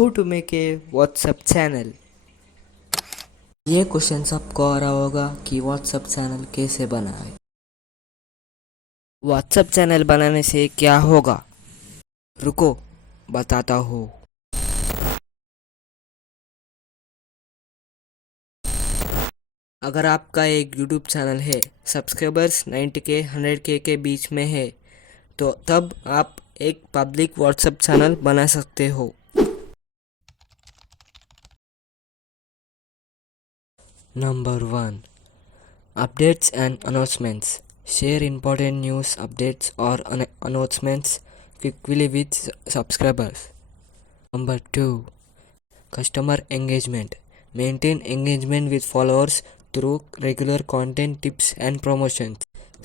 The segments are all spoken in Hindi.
How to make a WhatsApp channel? ये क्वेश्चन सबको आ रहा होगा कि WhatsApp चैनल कैसे बनाए। WhatsApp चैनल बनाने से क्या होगा, रुको बताता हूँ। अगर आपका एक YouTube चैनल है, सब्सक्राइबर्स 90K 100K के बीच में है, तो तब आप एक पब्लिक WhatsApp चैनल बना सकते हो। Number 1, updates and announcements. Share important news, updates or announcements quickly with subscribers. Number 2, customer engagement. Maintain engagement with followers through regular content, tips and promotions.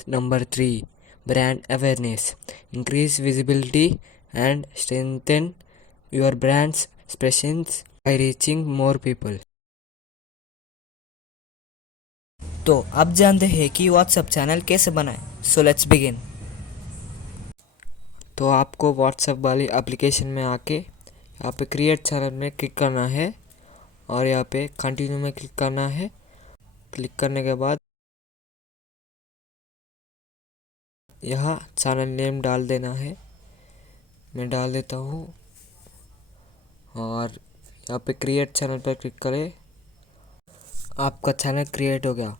Number 3, brand awareness. Increase visibility and strengthen your brand's presence by reaching more people. तो आप जानते हैं कि व्हाट्सएप चैनल कैसे बनाएं। So let's begin. तो आपको व्हाट्सएप वाली एप्लीकेशन में आके यहाँ पे क्रिएट चैनल में क्लिक करना है और यहाँ पे कंटिन्यू में क्लिक करना है। क्लिक करने के बाद यहाँ चैनल नेम डाल देना है। मैं डाल देता हूँ और यहाँ पे क्रिएट चैनल पर क्लिक करें। आपका चैनल क्रिएट हो गया।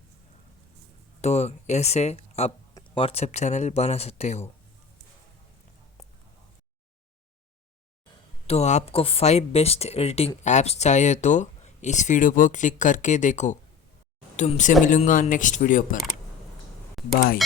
तो ऐसे आप व्हाट्सएप चैनल बना सकते हो। तो आपको 5 बेस्ट एडिटिंग ऐप्स चाहिए तो इस वीडियो पर क्लिक करके देखो। तुमसे मिलूँगा नेक्स्ट वीडियो पर। बाय।